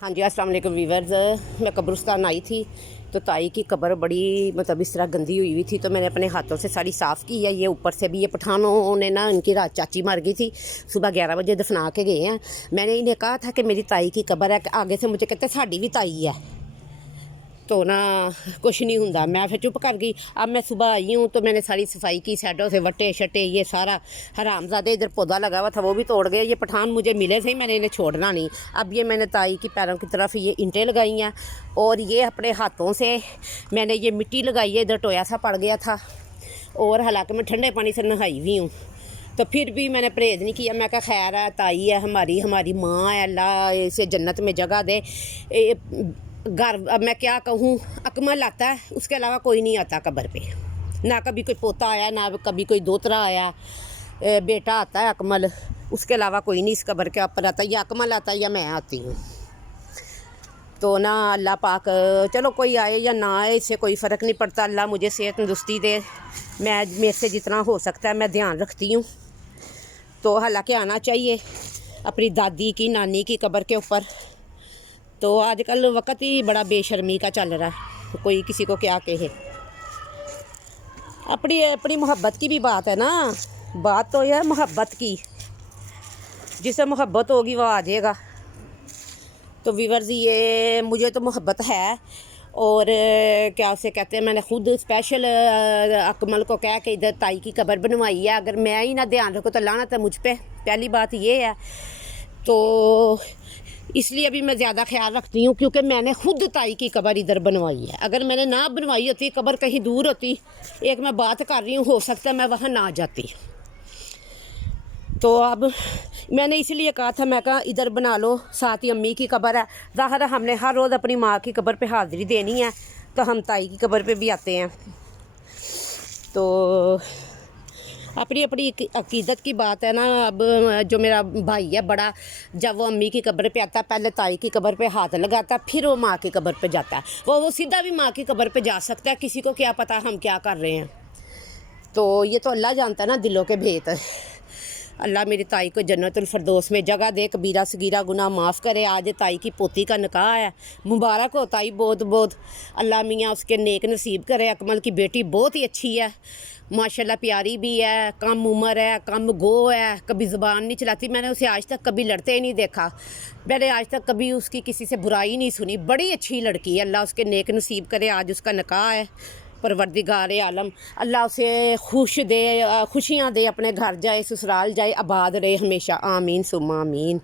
हाँ जी, अस्सलाम वालेकुम वीवर्स। मैं कब्रिस्तान आई थी तो ताई की कब्र बड़ी इस तरह गंदी हुई थी, तो मैंने अपने हाथों से सारी साफ़ की है। ये ऊपर से भी ये पठानों ने ना, इनकी रात चाची मर गई थी, सुबह 11 बजे दफना के गए हैं। मैंने इन्हें कहा था कि मेरी ताई की कब्र है, आगे से मुझे कहते साड़ी भी ताई है, तो ना कुछ नहीं होता। मैं फिर चुप कर गई। अब मैं सुबह आई हूँ तो मैंने सारी सफाई की, साइडों से वट्टे शटे ये सारा। हरामजादे इधर पौधा लगा हुआ था वो भी तोड़ गए। ये पठान मुझे मिले थे, मैंने इन्हें छोड़ना नहीं। अब ये मैंने ताई की पैरों की तरफ ये ईंटें लगाई हैं और ये अपने हाथों से मैंने ये मिट्टी लगाई है। इधर टोया सा पड़ गया था और हालांकि मैं ठंडे पानी से नहाई हुई हूँ, तो फिर भी मैंने परहेज़ नहीं किया। मैं कहा खैर है, ताई है हमारी माँ है, अल्लाह इसे जन्नत में जगह दे। घर अब मैं क्या कहूँ, अकमल आता है, उसके अलावा कोई नहीं आता कब्र पे। ना कभी कोई पोता आया, ना कभी कोई दोतरा आया, बेटा आता है अकमल, उसके अलावा कोई नहीं इस कब्र के ऊपर आता। या अकमल आता है या मैं आती हूँ। तो ना अल्लाह पाक, चलो कोई आए या ना आए इससे कोई फ़र्क नहीं पड़ता। अल्लाह मुझे सेहत तंदुरुस्ती दे, मेरे से जितना हो सकता है मैं ध्यान रखती हूँ। तो हालांकि आना चाहिए अपनी दादी की, नानी की कब्र के ऊपर। तो आजकल वक्त ही बड़ा बेशर्मी का चल रहा है, कोई किसी को क्या कहे। अपनी अपनी मोहब्बत की भी बात है ना, बात तो यह मोहब्बत की, जिसे मोहब्बत होगी वो आ जाएगा। तो व्यूअर्स, ये मुझे तो मोहब्बत है और क्या उसे कहते हैं, मैंने खुद स्पेशल अकमल को कह के इधर ताई की कब्र बनवाई है। अगर मैं ही ना ध्यान रखूँ तो लानत है मुझ पे, पहली बात ये है। तो इसलिए अभी मैं ज़्यादा ख्याल रखती हूँ, क्योंकि मैंने खुद ताई की कब्र इधर बनवाई है। अगर मैंने ना बनवाई होती, कब्र कहीं दूर होती, एक मैं बात कर रही हूँ, हो सकता है मैं वहाँ ना जाती। तो अब मैंने इसलिए कहा था, मैं कहा इधर बना लो, साथ ही अम्मी की कब्र है। ज़ाहिर है हमने हर रोज़ अपनी माँ की कब्र पे हाज़िरी देनी है, तो हम ताई की कब्र पे भी आते हैं। तो अपनी अपनी अकीदत की बात है ना। अब जो मेरा भाई है बड़ा, जब वो अम्मी की कब्र पे आता है, पहले ताई की कब्र पे हाथ लगाता, फिर वो माँ की कब्र पे जाता है। वो सीधा भी माँ की कब्र पे जा सकता है, किसी को क्या पता हम क्या कर रहे हैं। तो ये तो अल्लाह जानता है ना दिलों के भेद। अल्लाह मेरी ताई को जन्नतुल फरदौस में जगह दे, कबीरा सगीरा गुनाह माफ़ करे। आज ताई की पोती का निकाह है, मुबारक हो ताई बहुत बहुत। अल्लाह मियाँ उसके नेक नसीब करे। अकमल की बेटी बहुत ही अच्छी है माशाल्लाह, प्यारी भी है, कम उम्र है, कम गो है, कभी ज़ुबान नहीं चलाती। मैंने उसे आज तक कभी लड़ते ही नहीं देखा, मैंने आज तक कभी उसकी किसी से बुराई नहीं सुनी। बड़ी अच्छी लड़की है, अल्लाह उसके नेक नसीब करे। आज उसका निकाह है, परवरदिगार आलम अल्लाह उसे खुश दे, खुशियाँ दे, अपने घर जाए, ससुराल जाए, आबाद रहे हमेशा। आमीन सुम्मा आमीन।